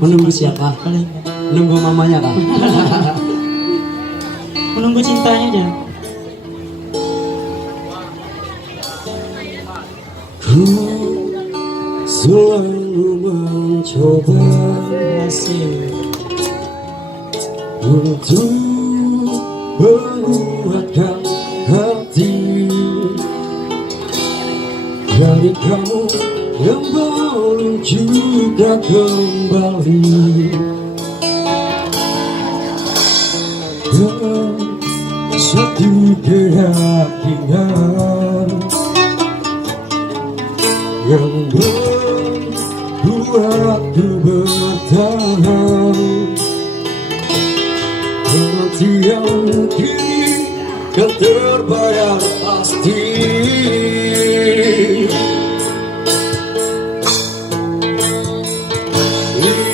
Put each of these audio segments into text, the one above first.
Menunggu siapa? Menunggu mamanya kan? Menunggu cintanya aja. Ku selalu mencoba untuk menguatkan hati dari kamu yang belum juga kembali. Dan satu keyakinan yang membuatku bertahan, penantian kini kan terbayar pasti.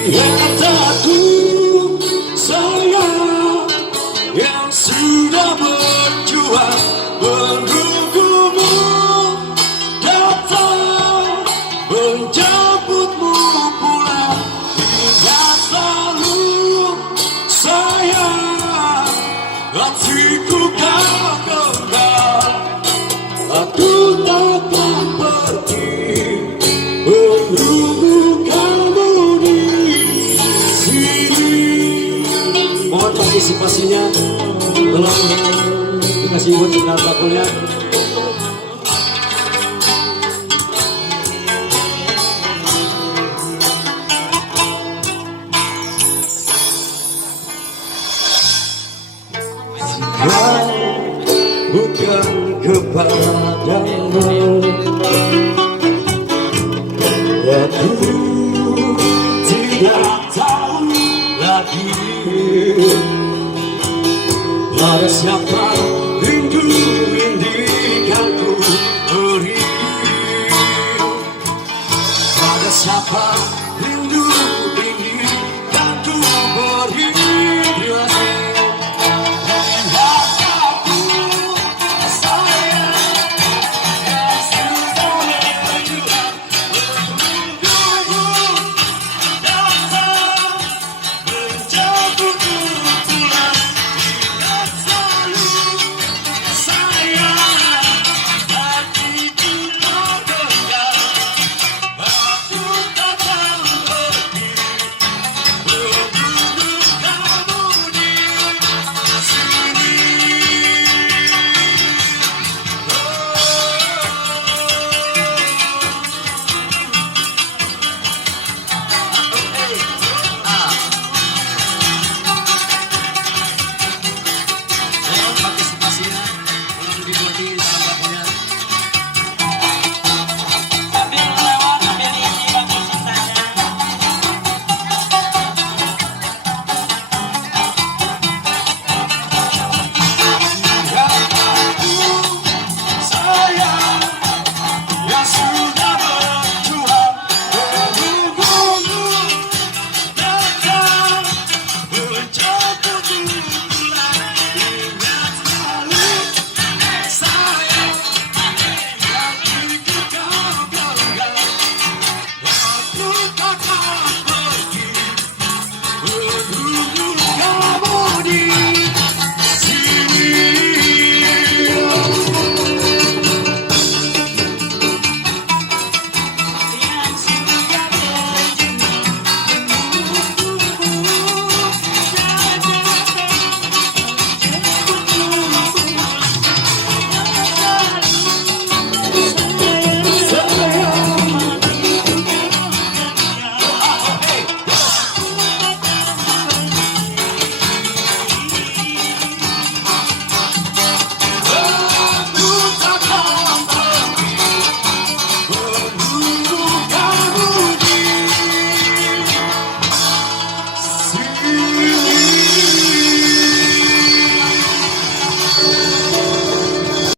Lihat aku sayang yang sudah berjuang menunggumu datang menjemputmu pulang. Ingat selalu sayang, hatiku kau genggam. Aku takkan pergi menunggu kamu di sini. Mohon partisipasinya, tolong dikasih buat sebentar bakulnya. Bukan kepadamu, aku tidak tahu lagi pada siapa rindu indikanku beri, pada siapa